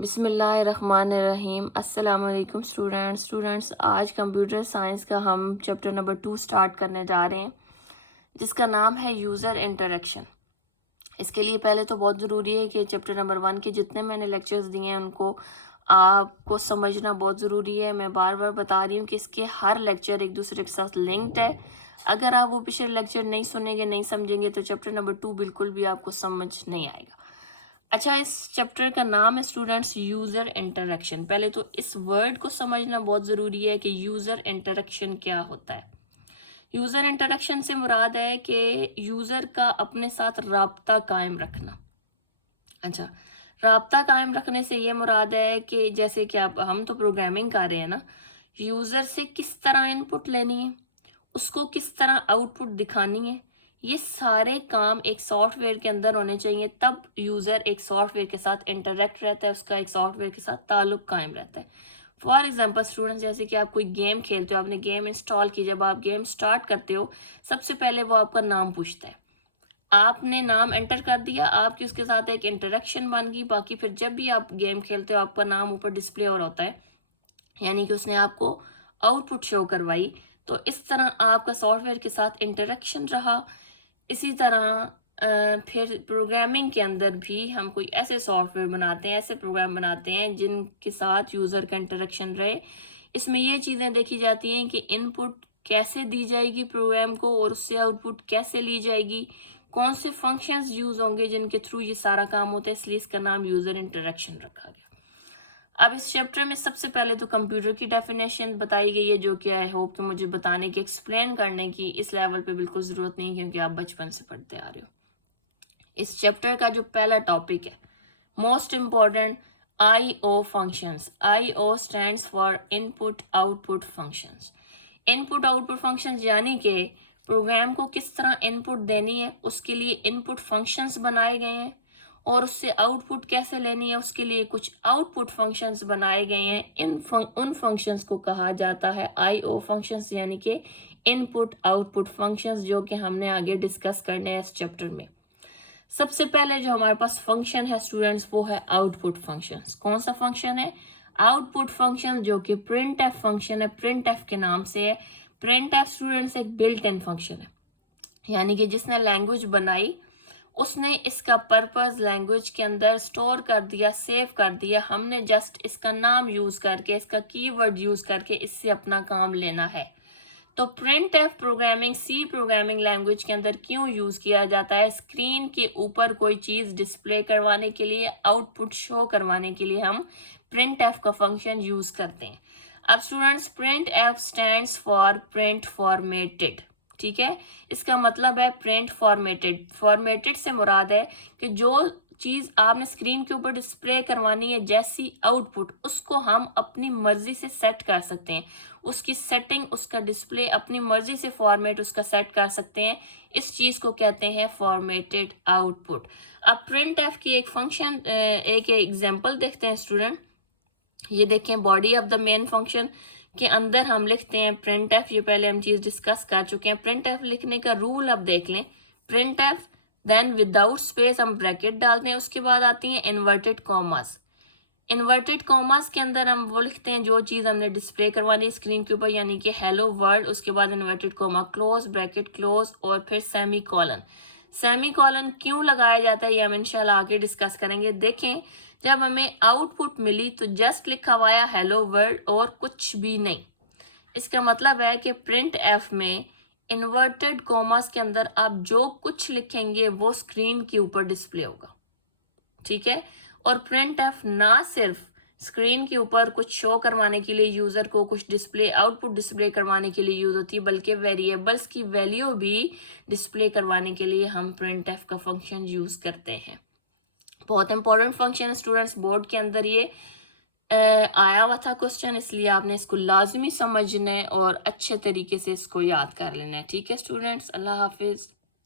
बिस्मिल्लाहिर्रहमानिर्रहीम। अस्सलाम वालेकुम स्टूडेंट्स। आज कंप्यूटर साइंस का हम चैप्टर नंबर 2 स्टार्ट करने जा रहे हैं, जिसका नाम है यूज़र इंटरेक्शन। इसके लिए पहले तो बहुत ज़रूरी है कि चैप्टर नंबर 1 के जितने मैंने लेक्चर्स दिए हैं उनको आपको समझना बहुत ज़रूरी है। मैं बार बार बता रही हूँ कि इसके हर लेक्चर एक दूसरे के साथ लिंक्ड है। अगर आप वो पिछले लेक्चर नहीं सुनेंगे, नहीं समझेंगे तो चैप्टर नंबर 2 बिल्कुल भी आपको समझ नहीं आएगा। अच्छा, इस चैप्टर का नाम है स्टूडेंट्स यूज़र इंटरेक्शन। पहले तो इस वर्ड को समझना बहुत ज़रूरी है कि यूज़र इंटरेक्शन क्या होता है। यूज़र इंटरेक्शन से मुराद है कि यूज़र का अपने साथ राब्ता कायम रखना। अच्छा, राब्ता कायम रखने से ये मुराद है कि जैसे कि हम तो प्रोग्रामिंग कर रहे हैं ना, यूज़र से किस तरह इनपुट लेनी है, उसको किस तरह आउटपुट दिखानी है, ये सारे काम एक सॉफ्टवेयर के अंदर होने चाहिए। तब यूज़र एक सॉफ्टवेयर के साथ इंटरेक्ट रहता है, उसका एक सॉफ्टवेयर के साथ ताल्लुक कायम रहता है। फॉर एग्जांपल स्टूडेंट्स, जैसे कि आप कोई गेम खेलते हो, आपने गेम इंस्टॉल की, जब आप गेम स्टार्ट करते हो सबसे पहले वो आपका नाम पूछता है। आपने नाम एंटर कर दिया, आपकी उसके साथ एक इंटरेक्शन बन गई। बाकी फिर जब भी आप गेम खेलते हो आपका नाम ऊपर डिस्प्ले हो रहा होता है, यानी कि उसने आपको आउटपुट शो करवाई। तो इस तरह आपका सॉफ्टवेयर के साथ इंटरेक्शन रहा। इसी तरह फिर प्रोग्रामिंग के अंदर भी हम कोई ऐसे सॉफ्टवेयर बनाते हैं, ऐसे प्रोग्राम बनाते हैं जिनके साथ यूज़र का इंटरेक्शन रहे। इसमें ये चीज़ें देखी जाती हैं कि इनपुट कैसे दी जाएगी प्रोग्राम को और उससे आउटपुट कैसे ली जाएगी, कौन से फंक्शंस यूज़ होंगे जिनके थ्रू ये सारा काम होता है, इसलिए इसका नाम यूज़र इंटरेक्शन रखा गया। अब इस चैप्टर में सबसे पहले तो कंप्यूटर की डेफिनेशन बताई गई है, जो कि आई होप कि मुझे बताने की, एक्सप्लेन करने की इस लेवल पे बिल्कुल ज़रूरत नहीं, क्योंकि आप बचपन से पढ़ते आ रहे हो। इस चैप्टर का जो पहला टॉपिक है, most important, IO functions. IO stands for input output functions. Input output functions यानी कि प्रोग्राम को किस तरह इनपुट देनी है उसके लिए इनपुट फंक्शंस बनाए गए हैं, और उससे आउटपुट कैसे लेनी है उसके लिए कुछ आउटपुट फंक्शंस बनाए गए हैं। उन फंक्शंस को कहा जाता है IO फंक्शंस, यानी कि इनपुट आउटपुट फंक्शंस, जो कि हमने आगे डिस्कस करने हैं इस चैप्टर में। सबसे पहले जो हमारे पास फंक्शन है स्टूडेंट्स, वो है आउटपुट फंक्शंस। कौन सा फंक्शन है? आउटपुट फंक्शन, जो कि प्रिंट एफ फंक्शन है, प्रिंट एफ के नाम से है। प्रिंट एफ स्टूडेंट्स एक बिल्ट इन फंक्शन है, यानी कि जिसने लैंग्वेज बनाई उसने इसका पर्पस लैंग्वेज के अंदर स्टोर कर दिया, सेव कर दिया। हमने जस्ट इसका नाम यूज करके, इसका कीवर्ड यूज करके इससे अपना काम लेना है। तो printf programming, C programming language के अंदर क्यों यूज किया जाता है? स्क्रीन के ऊपर कोई चीज डिस्प्ले करवाने के लिए, आउटपुट शो करवाने के लिए हम प्रिंट एफ का फंक्शन यूज करते हैं। अब students, print F stands for print formatted. ठीक है, इसका मतलब है प्रिंट फॉर्मेटेड। फॉर्मेटेड से मुराद है कि जो चीज आपने स्क्रीन के ऊपर डिस्प्ले करवानी है, जैसी आउटपुट, उसको हम अपनी मर्जी से सेट कर सकते हैं। उसकी सेटिंग, उसका डिस्प्ले अपनी मर्जी से फॉर्मेट उसका सेट कर सकते हैं। इस चीज को कहते हैं फॉर्मेटेड आउटपुट। अब प्रिंट एफ की एक फंक्शन, एक एग्जांपल देखते हैं स्टूडेंट। ये देखें, body of the main function के अंदर हम लिखते हैं प्रिंट एफ। ये पहले हम चीज डिस्कस कर चुके हैं। प्रिंट एफ लिखने का रूल अब देख लें। Printf, then without space हम ब्रैकेट डालते हैं, उसके बाद आती हैं इन्वर्टेड कॉमास। इन्वर्टेड कॉमास के अंदर हम वो लिखते हैं जो चीज हमने डिस्प्ले करवानी है स्क्रीन के ऊपर, यानी कि हेलो वर्ल्ड, उसके बाद inverted comma, close bracket, close, और फिर सेमी कॉलन। सेमी कॉलन क्यों लगाया जाता है ये हम इंशाल्लाह आगे डिस्कस करेंगे। देखें, जब हमें आउटपुट मिली तो जस्ट लिखा हुआ है हेलो वर्ल्ड और कुछ भी नहीं। इसका मतलब है कि प्रिंट एफ में इन्वर्टेड कॉमास के अंदर आप जो कुछ लिखेंगे वो स्क्रीन के ऊपर डिस्प्ले होगा। ठीक है, और प्रिंट एफ ना सिर्फ स्क्रीन के ऊपर कुछ शो करवाने के लिए, यूजर को कुछ डिस्प्ले, आउटपुट डिस्प्ले करवाने के लिए यूज होती है, बल्कि वेरिएबल्स की वैल्यू भी डिस्प्ले करवाने के लिए हम प्रिंट एफ का फंक्शन यूज करते हैं। बहुत इंपॉर्टेंट फंक्शन स्टूडेंट्स, बोर्ड के अंदर ये आया हुआ था क्वेश्चन, इसलिए आपने इसको लाजमी समझना है और अच्छे तरीके से इसको याद कर लेना है। ठीक है स्टूडेंट्स, अल्लाह हाफिज।